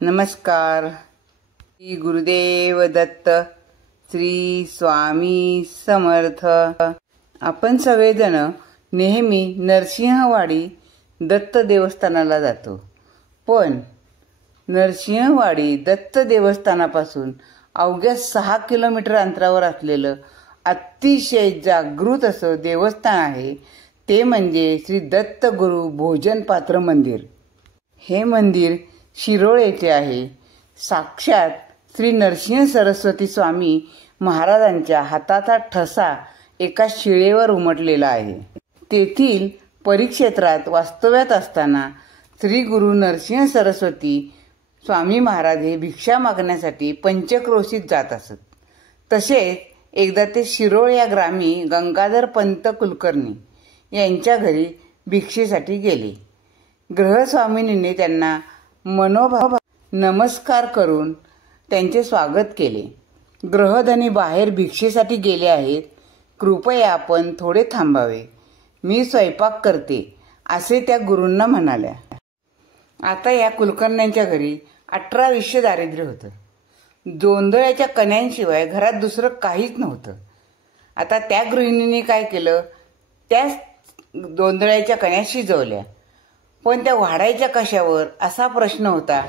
नमस्कार. श्री गुरुदेव दत्त. श्री स्वामी समर्थ. आपण सगळेजण नेहमी नरसिंहवाडी दत्त देवस्थानाला जातो, पण नरसिंहवाडी दत्त देवस्थानापासून अवघ्या 6 किलोमीटर अंतरावर असलेलं अतिशय जागृत असं देवस्थान आहे. ते म्हणजे श्री दत्त गुरु भोजन पात्र मंदिर. हे मंदिर शिरोळ येथे आहे. साक्षात श्री नरसिंह सरस्वती स्वामी महाराजांच्या हाताचा ठसा एका शिळेवर उमटलेला आहे. तेथील परिक्षेत्रात वास्तव्यात असताना श्री गुरु नरसिंह सरस्वती स्वामी महाराज हे भिक्षा मागण्यासाठी पंचक्रोशीत जात असत. तसेच एकदा ते शिरोळ या ग्रामी गंगाधर पंत कुलकर्णी यांच्या घरी भिक्षेसाठी गेले. गृहस्वामिनीने त्यांना मनोभाव नमस्कार करून त्यांचे स्वागत केले. गृहधनी बाहेर भिक्षेसाठी गेले आहेत, कृपया आपण थोडे थांबावे, मी स्वयंपाक करते, असे त्या गुरूंना म्हणाल्या. आता या कुलकर्ण्यांच्या घरी 18-20 दारिद्र्य होतं. जोंधळ्याच्या कण्यांशिवाय घरात दुसरं काहीच नव्हतं. आता त्या गृहिणीने काय केलं, त्या जोंधळ्याच्या कण्या शिजवल्या, पण त्या वाढायच्या कशावर असा प्रश्न होता,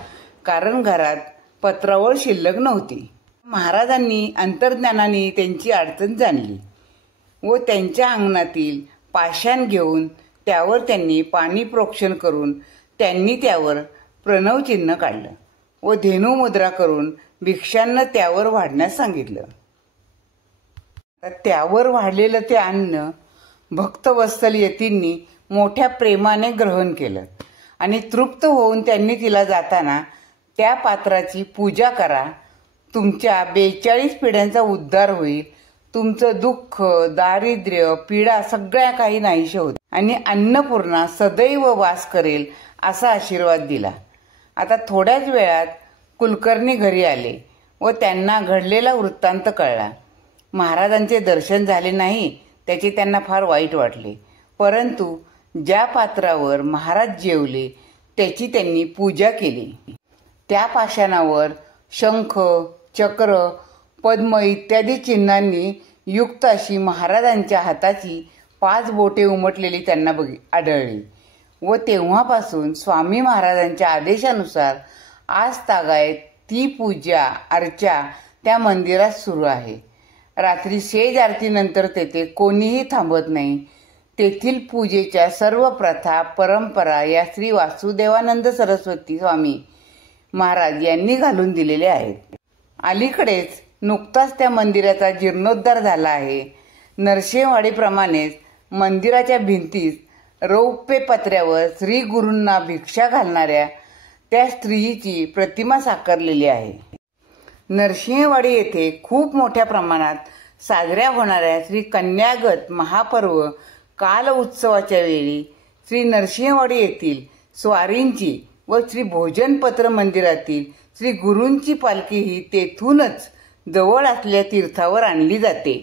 कारण घरात पत्रावळ शिल्लक नव्हती. महाराजांनी अंतर्ज्ञानाने त्यांची अडचण जाणली व त्यांच्या अंगणातील पाषाण घेऊन त्यावर त्यांनी पाणी प्रोक्षण करून त्यांनी त्यावर प्रणवचिन्ह काढलं व धेनू मुद्रा करून भिक्षांना त्यावर वाढण्यास सांगितलं. त्यावर वाढलेलं ते अन्न भक्तवत्सल यतींनी मोठ्या प्रेमाने ग्रहण केलं आणि तृप्त होऊन त्यांनी तिला जाताना, त्या पात्राची पूजा करा, तुमच्या 42 पिढ्यांचा उद्धार होईल, तुमचं दुःख, दारिद्र्य, पीडा सगळ्या काही नाहीशा होत आणि अन्नपूर्णा सदैव वास करेल, असा आशीर्वाद दिला. आता थोड्याच वेळात कुलकर्णी घरी आले व त्यांना घडलेला वृत्तांत कळला. महाराजांचे दर्शन झाले नाही त्याचे त्यांना फार वाईट वाटले, परंतु ज्या पात्रावर महाराज जेवले त्याची त्यांनी पूजा केली. त्या पाषाणावर शंख, चक्र, पद्म इत्यादी चिन्हांनी युक्त अशी महाराजांच्या हाताची 5 बोटे उमटलेली त्यांना आढळली व तेव्हापासून स्वामी महाराजांच्या आदेशानुसार आज तागायत ती पूजा अर्चा त्या मंदिरात सुरू आहे. रात्री सेज आरतीनंतर तेथे कोणीही थांबत नाही. तेथील पूजेच्या सर्व प्रथा परंपरा या श्री वासुदेवानंद सरस्वती स्वामी महाराज यांनी घालून दिलेले आहेत. अलीकडेच नुकताच त्या मंदिराचा जीर्णोद्धार झाला आहे. नरसिंहवाडीप्रमाणेच मंदिराच्या भिंतीत रौप्य पत्र्यावर श्री गुरूंना भिक्षा घालणाऱ्या त्या स्त्रीची प्रतिमा साकारलेली आहे. नरसिंहवाडी येथे खूप मोठ्या प्रमाणात साजऱ्या होणाऱ्या श्री कन्यागत महापर्व काल उत्सवाच्या वेळी श्री नरसिंहवाडी येथील स्वारींची व श्री भोजनपत्र मंदिरातील श्री गुरूंची पालखी ही तेथूनच जवळ असलेल्या तीर्थावर आणली जाते.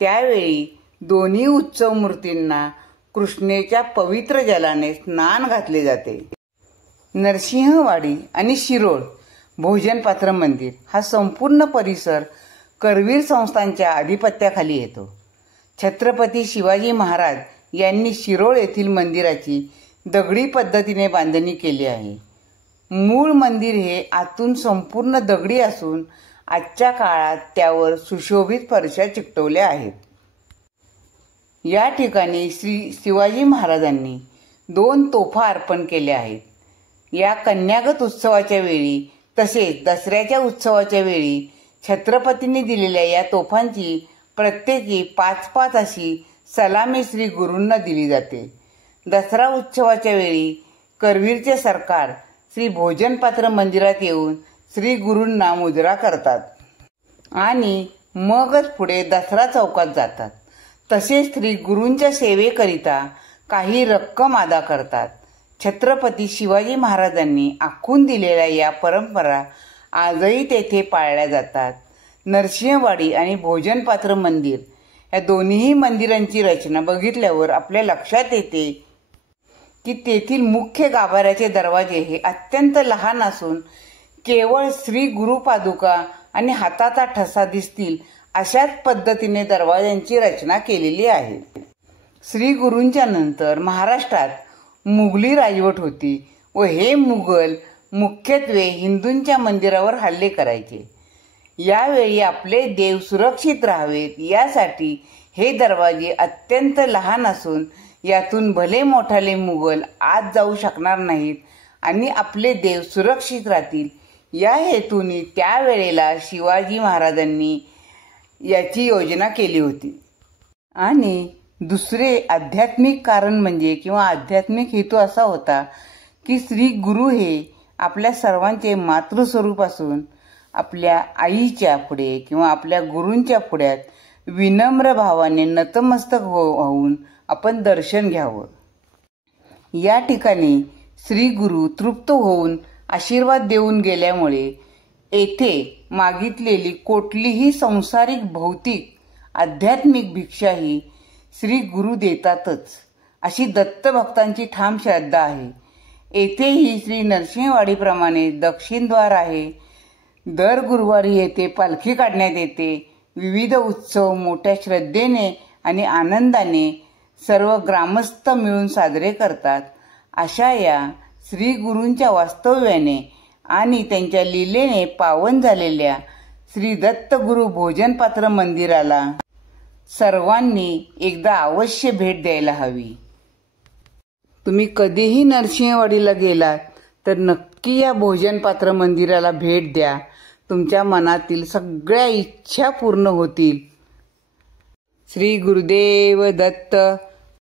त्यावेळी दोन्ही उत्सव मूर्तींना कृष्णेच्या पवित्र जलाने स्नान घातले जाते. नरसिंहवाडी आणि शिरोळ भोजनपात्र मंदिर हा संपूर्ण परिसर करवीर संस्थांच्या आधिपत्याखाली येतो. छत्रपती शिवाजी महाराज यांनी शिरोळ येथील मंदिराची दगडी पद्धतीने बांधणी केली आहे. मूळ मंदिर हे आतून संपूर्ण दगडी असून आजच्या काळात त्यावर सुशोभित फरशा चिकटवल्या आहेत. या ठिकाणी श्री शिवाजी महाराजांनी 2 तोफा अर्पण केल्या आहेत. या कन्यागत उत्सवाच्या वेळी तसेच दसऱ्याच्या उत्सवाच्या वेळी छत्रपतींनी दिलेल्या या तोफांची प्रत्येकी 5-5 अशी सलामी श्री गुरूंना दिली जाते. दसरा उत्सवाच्या वेळी करवीरचे सरकार श्री भोजनपात्र मंदिरात येऊन श्री गुरूंना मुजरा करतात आणि मगच पुढे दसरा चौकात जातात. तसेच श्री गुरूंच्या सेवेकरिता काही रक्कम अदा करतात. छत्रपती शिवाजी महाराजांनी आखून दिलेल्या या परंपरा आजही तेथे पाळल्या जातात. नरसिंहवाडी आणि भोजनपात्र मंदिर या दोन्ही मंदिरांची रचना बघितल्यावर आपल्या लक्षात येते की तेथील मुख्य गाभाऱ्याचे दरवाजे हे अत्यंत लहान असून केवळ श्री गुरुपादुका आणि हाताचा ठसा दिसतील अशाच पद्धतीने दरवाजांची रचना केलेली आहे. श्री गुरूंच्या नंतर महाराष्ट्रात मुघली राजवट होती व हे मुघल मुख्यत्वे हिंदूंच्या मंदिरावर हल्ले करायचे. यावेळी आपले देव सुरक्षित राहावेत यासाठी हे दरवाजे अत्यंत लहान असून यातून भले मोठाले मुघल आत जाऊ शकणार नाहीत आणि आपले देव सुरक्षित राहतील या हेतूने त्यावेळेला शिवाजी महाराजांनी याची योजना केली होती. आणि दुसरे आध्यात्मिक कारण म्हणजे किंवा आध्यात्मिक हेतू असा होता की श्री गुरु हे आपल्या सर्वांचे मातृस्वरूप असून आपल्या आईच्या पुढे किंवा आपल्या गुरूंच्या पुढ्यात विनम्र भावाने नतमस्तक होऊन आपण दर्शन घ्यावं. या ठिकाणी श्री गुरु तृप्त होऊन आशीर्वाद देऊन गेल्यामुळे येथे मागितलेली कुठलीही संसारिक भौतिक आध्यात्मिक भिक्षाही श्री गुरु देतातच अशी दत्तभक्तांची ठाम श्रद्धा आहे. येथेही श्री नरसिंहवाडीप्रमाणे दक्षिणद्वार आहे. दर गुरुवारी येथे पालखी काढण्यात येते. विविध उत्सव मोठ्या श्रद्धेने आणि आनंदाने सर्व ग्रामस्थ मिळून साजरे करतात. अशा या श्री गुरूंच्या वास्तव्याने आणि त्यांच्या लीलेने पावन झालेल्या श्री दत्तगुरु भोजनपात्र मंदिराला सर्वांनी एकदा अवश्य भेट द्यायला हवी. तुम्ही कधीही नरसिंहवाडीला गेलात तर नक्की या भोजनपात्र मंदिराला भेट द्या. तुमच्या मनातील सगळ्या इच्छा पूर्ण होतील. श्री गुरुदेव दत्त.